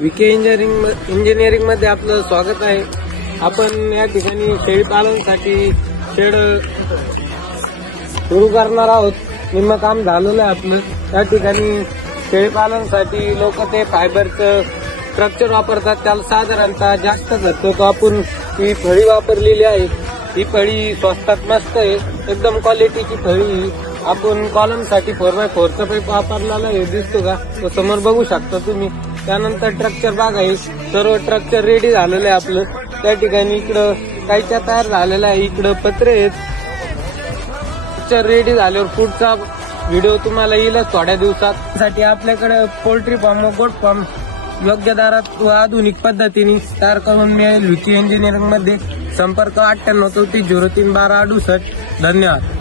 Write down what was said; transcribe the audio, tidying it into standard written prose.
विके engineering मध्ये आपलं स्वागत आहे. आपण या ठिकाणी शेळी पालनासाठी शेड सुरू करणार आहोत. निम्म काम झालेलं आहे आपलं. या ठिकाणी शेळी पालनासाठी लोक ते फायबरचं स्ट्रक्चर वापरतात. त्याला साधारणतः जास्त खर्च होतो. आपण ही फळी वापरलेली आहे. ही फळी स्वस्तात मस्त आहे, एकदम क्वालिटीची फळी. आपण कॉलमसाठी 4x4चा पाईप वापरलेला आहे, दिसतो का तो समोर बघू शकता तुम्ही. त्यानंतर स्ट्रक्चर बघा, आहे सर्व स्ट्रक्चर रेडी झालेलं आहे आपलं. त्या ठिकाणी इकडं काहीच्या तयार झालेलं आहे, इकडं पत्रे आहेत. स्ट्रक्चर रेडी झाल्यावर पुढचा व्हिडिओ तुम्हाला येईलच थोड्या दिवसात. साठी आपल्याकडे पोल्ट्री फार्म व गोट फार्म योग्य दरात व आधुनिक पद्धतीने तयार करून मिळेल. विके इंजिनिअरिंग मध्ये संपर्क 98 34 03 12 68. धन्यवाद.